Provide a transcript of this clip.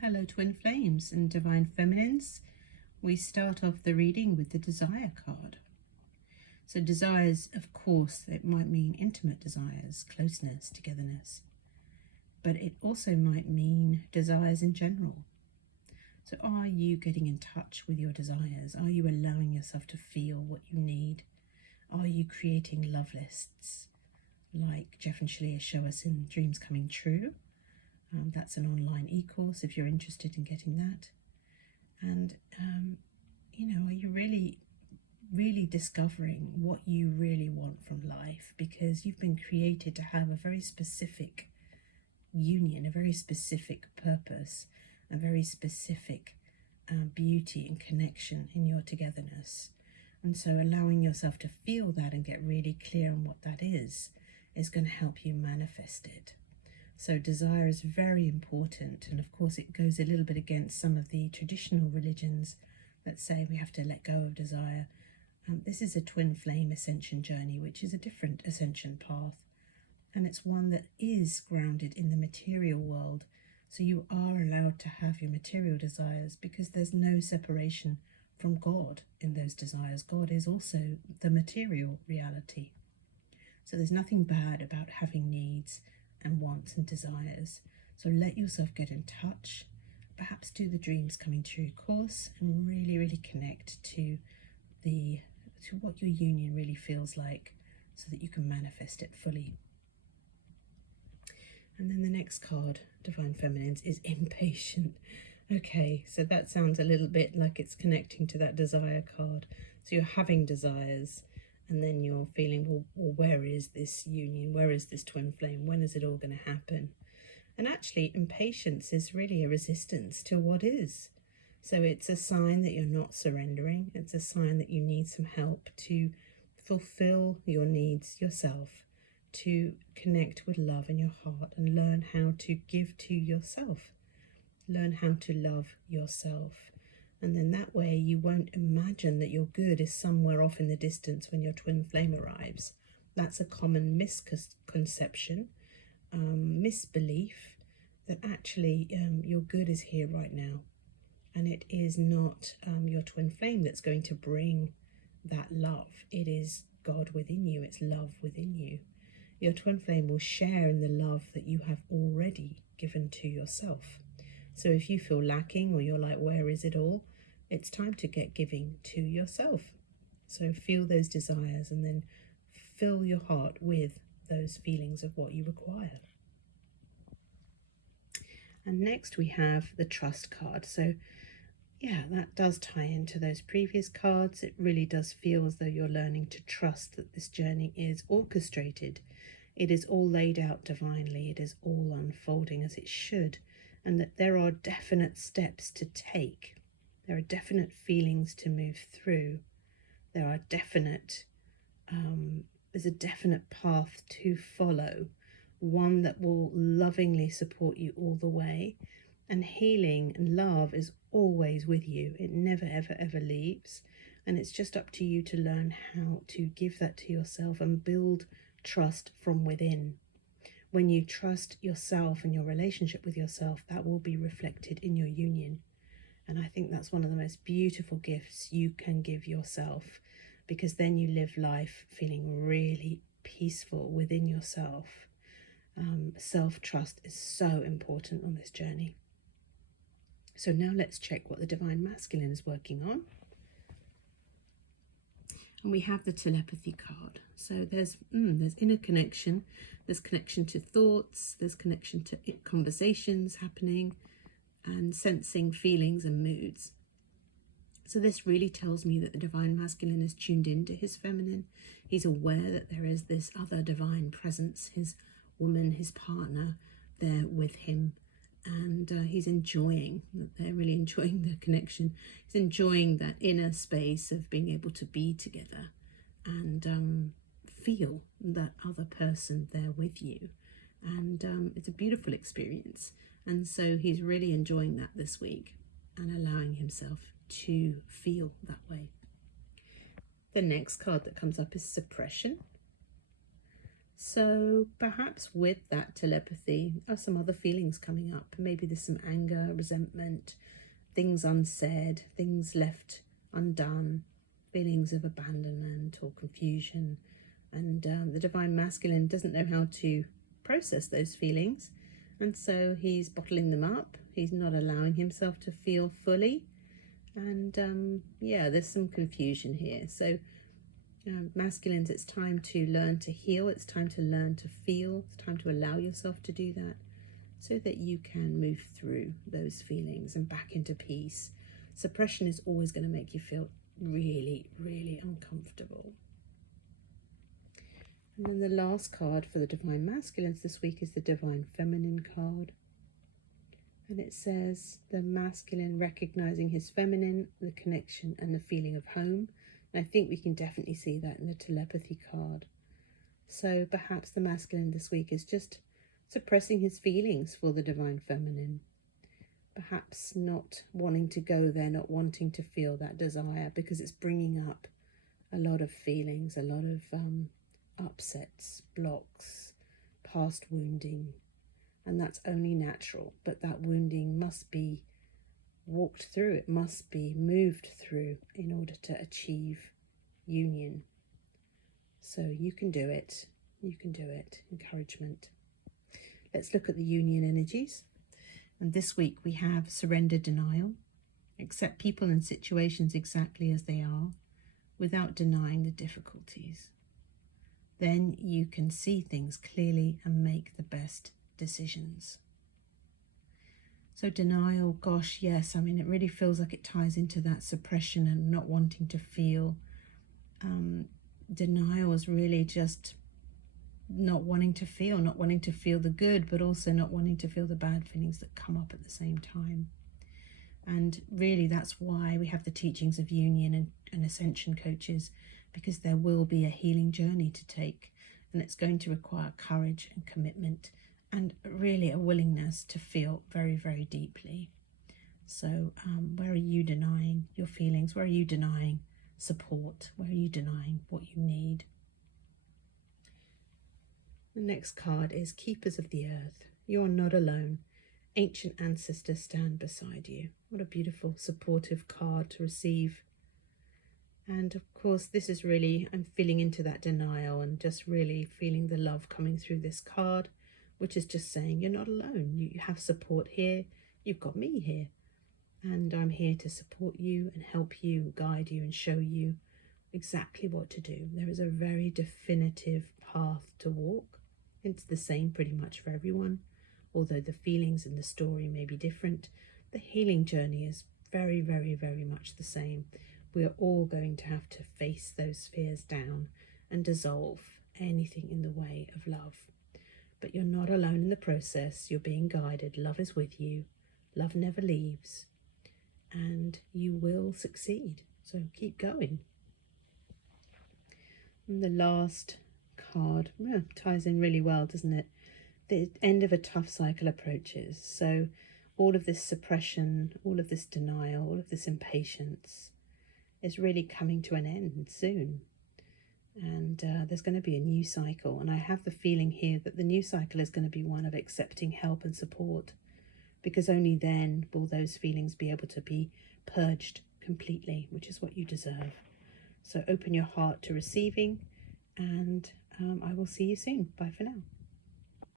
Hello Twin Flames and Divine Feminines. We start off the reading with the Desire card. So desires, of course, it might mean intimate desires, closeness, togetherness. But it also might mean desires in general. So are you getting in touch with your desires? Are you allowing yourself to feel what you need? Are you creating love lists like Jeff and Shalia show us in Dreams Coming True? That's an online e-course if you're interested in getting that. And, are you really discovering what you really want from life? Because you've been created to have a very specific union, a very specific purpose, a very specific beauty and connection in your togetherness. And so allowing yourself to feel that and get really clear on what that is going to help you manifest it. So desire is very important, and of course it goes a little bit against some of the traditional religions that say we have to let go of desire. This is a twin flame ascension journey, which is a different ascension path, and it's one that is grounded in the material world. So you are allowed to have your material desires because there's no separation from God in those desires. God is also the material reality. So there's nothing bad about having needs and wants and desires. So let yourself get in touch, perhaps do the Dreams Coming True course and really connect to what your union really feels like so that you can manifest it fully. And then the next card, Divine Feminines, is Impatient. Okay, so that sounds a little bit like it's connecting to that desire card. So you're having desires, and then you're feeling, well, where is this union? Where is this twin flame? When is it all going to happen? And actually, impatience is really a resistance to what is. So it's a sign that you're not surrendering. It's a sign that you need some help to fulfill your needs yourself, to connect with love in your heart and learn how to give to yourself. Learn how to love yourself. And then that way you won't imagine that your good is somewhere off in the distance when your twin flame arrives. That's a common misconception, misbelief, that actually your good is here right now. And it is not your twin flame that's going to bring that love. It is God within you. It's love within you. Your twin flame will share in the love that you have already given to yourself. So if you feel lacking or you're like, where is it all? It's time to get giving to yourself. So feel those desires and then fill your heart with those feelings of what you require. And next we have the Trust card. So yeah, that does tie into those previous cards. It really does feel as though you're learning to trust that this journey is orchestrated. It is all laid out divinely. It is all unfolding as it should. And that there are definite steps to take. There are definite feelings to move through. There are there's a definite path to follow, one that will lovingly support you all the way. And healing and love is always with you. It never, ever leaves. And it's just up to you to learn how to give that to yourself and build trust from within. When you trust yourself and your relationship with yourself, that will be reflected in your union. And I think that's one of the most beautiful gifts you can give yourself, because then you live life feeling really peaceful within yourself. Self-trust is so important on this journey. So now let's check what the Divine Masculine is working on. And we have the Telepathy card. So there's inner connection, there's connection to thoughts, there's connection to conversations happening, and sensing feelings and moods. So this really tells me that the Divine Masculine is tuned into his feminine. He's aware that there is this other divine presence, his woman, his partner, there with him. And he's enjoying, they're really enjoying the connection. He's enjoying that inner space of being able to be together and feel that other person there with you. And it's a beautiful experience. And so he's really enjoying that this week and allowing himself to feel that way. The next card that comes up is Suppression. So perhaps with that telepathy are some other feelings coming up. Maybe there's some anger, resentment, things unsaid, things left undone, feelings of abandonment or confusion. And the Divine Masculine doesn't know how to process those feelings. And so he's bottling them up. He's not allowing himself to feel fully. And yeah, there's some confusion here. So masculines, it's time to learn to heal. It's time to learn to feel. It's time to allow yourself to do that so that you can move through those feelings and back into peace. Suppression is always going to make you feel really, really uncomfortable. And then the last card for the Divine Masculines this week is the Divine Feminine card. And it says the masculine recognizing his feminine, the connection and the feeling of home. And I think we can definitely see that in the telepathy card. So perhaps the masculine this week is just suppressing his feelings for the Divine Feminine. Perhaps not wanting to go there, not wanting to feel that desire because it's bringing up a lot of feelings, a lot of upsets, blocks, past wounding. And that's only natural, but that wounding must be walked through, it must be moved through in order to achieve union. So you can do it, you can do it. Encouragement. Let's look at the union energies. And this week we have surrender denial. Accept people and situations exactly as they are without denying the difficulties. Then you can see things clearly and make the best decisions. So denial, gosh, yes, I mean, it really feels like it ties into that suppression and not wanting to feel. Denial is really just not wanting to feel, not wanting to feel the good, but also not wanting to feel the bad feelings that come up at the same time. And really that's why we have the teachings of union and ascension coaches, because there will be a healing journey to take, and it's going to require courage and commitment and really a willingness to feel very, very deeply. So where are you denying your feelings? Where are you denying support? Where are you denying what you need? The next card is Keepers of the Earth. You are not alone. Ancient ancestors stand beside you. What a beautiful, supportive card to receive. And of course, this is really, I'm feeling into that denial and just really feeling the love coming through this card, which is just saying you're not alone. You have support here. You've got me here. And I'm here to support you and help you, guide you and show you exactly what to do. There is a very definitive path to walk. It's the same pretty much for everyone. Although the feelings and the story may be different, the healing journey is very, very, very much the same. We're all going to have to face those fears down and dissolve anything in the way of love. But you're not alone in the process. You're being guided. Love is with you. Love never leaves. And you will succeed. So keep going. And the last card ties in really well, doesn't it? The end of a tough cycle approaches. So all of this suppression, all of this denial, all of this impatience is really coming to an end soon. And there's going to be a new cycle. And I have the feeling here that the new cycle is going to be one of accepting help and support, because only then will those feelings be able to be purged completely, which is what you deserve. So open your heart to receiving, and I will see you soon. Bye for now.